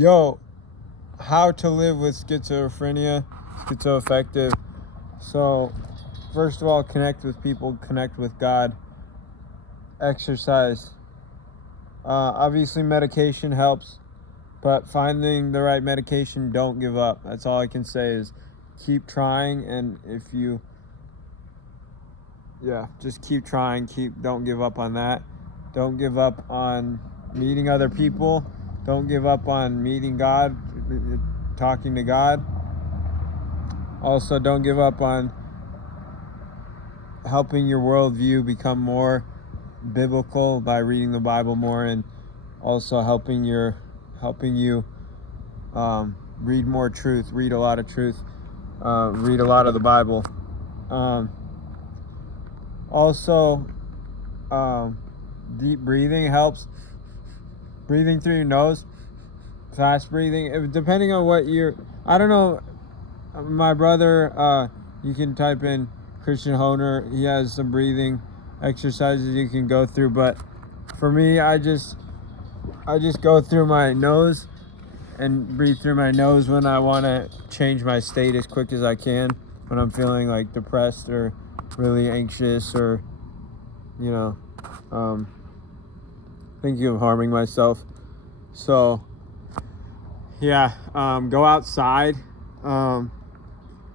Yo, how to live with schizophrenia, schizoaffective. So, first of all, connect with people, connect with God, exercise. Obviously, medication helps, but finding the right medication, don't give up. That's all I can say is keep trying, and just keep trying. Don't give up on that. Don't give up on meeting other people. Don't give up on meeting God, talking to God. Also, don't give up on helping your worldview become more biblical by reading the Bible more, and also helping you read more truth, read a lot of truth, read a lot of the Bible. Also, deep breathing helps. Breathing through your nose, fast breathing, depending on what I don't know. My brother, you can type in Christian Honer. He has some breathing exercises you can go through, but for me, I just go through my nose and breathe through my nose when I want to change my state as quick as I can, when I'm feeling like depressed or really anxious, or thinking of harming myself. So go outside.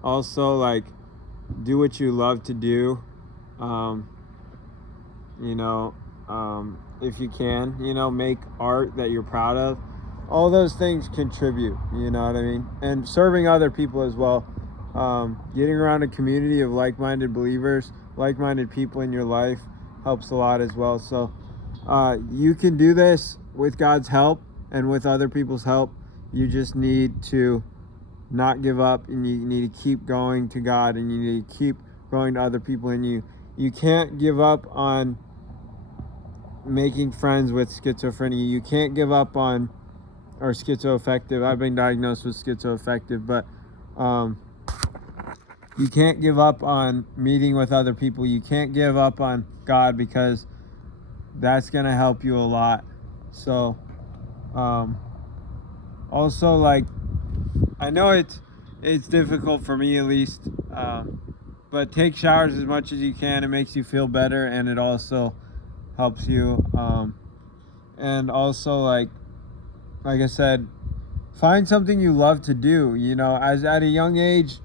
Also, like, do what you love to do. If you can, make art that you're proud of. All those things contribute, you know what I mean? And serving other people as well. Getting around a community of like-minded believers, like-minded people in your life helps a lot as well. So you can do this with God's help and with other people's help. You just need to not give up, and you need to keep going to God, and you need to keep going to other people. And you can't give up on making friends with schizophrenia. You can't give up on, or schizoaffective. I've been diagnosed with schizoaffective, but you can't give up on meeting with other people. You can't give up on God, because that's going to help you a lot. So also, like, I know it's difficult for me, at least, but take showers as much as you can. It makes you feel better, and it also helps you. And also, like I said, find something you love to do. As at a young age,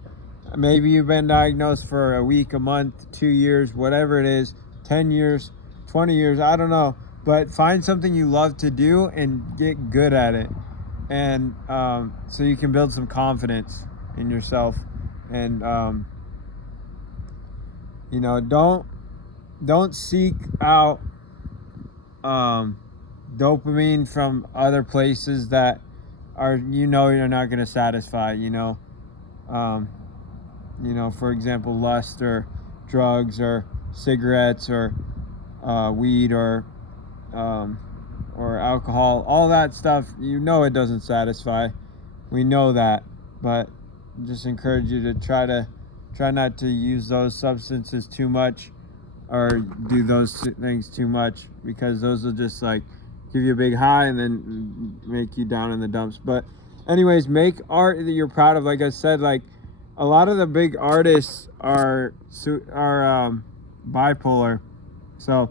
maybe you've been diagnosed for a week, a month, 2 years, whatever it is, 10 years, 20 years, I don't know. But find something you love to do and get good at it. And so you can build some confidence in yourself. And, don't seek out dopamine from other places that you're not going to satisfy. For example, lust, or drugs, or cigarettes, or weed, or alcohol. All that stuff, it doesn't satisfy. We know that, but just encourage you to try not to use those substances too much, or do those things too much, because those will just like give you a big high and then make you down in the dumps. But anyways, make art that you're proud of. Like I said, like, a lot of the big artists are bipolar. So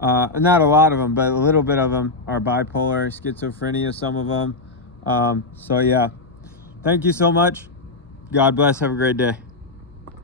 not a lot of them, but a little bit of them are bipolar, schizophrenia, some of them. Thank you so much. God bless. Have a great day.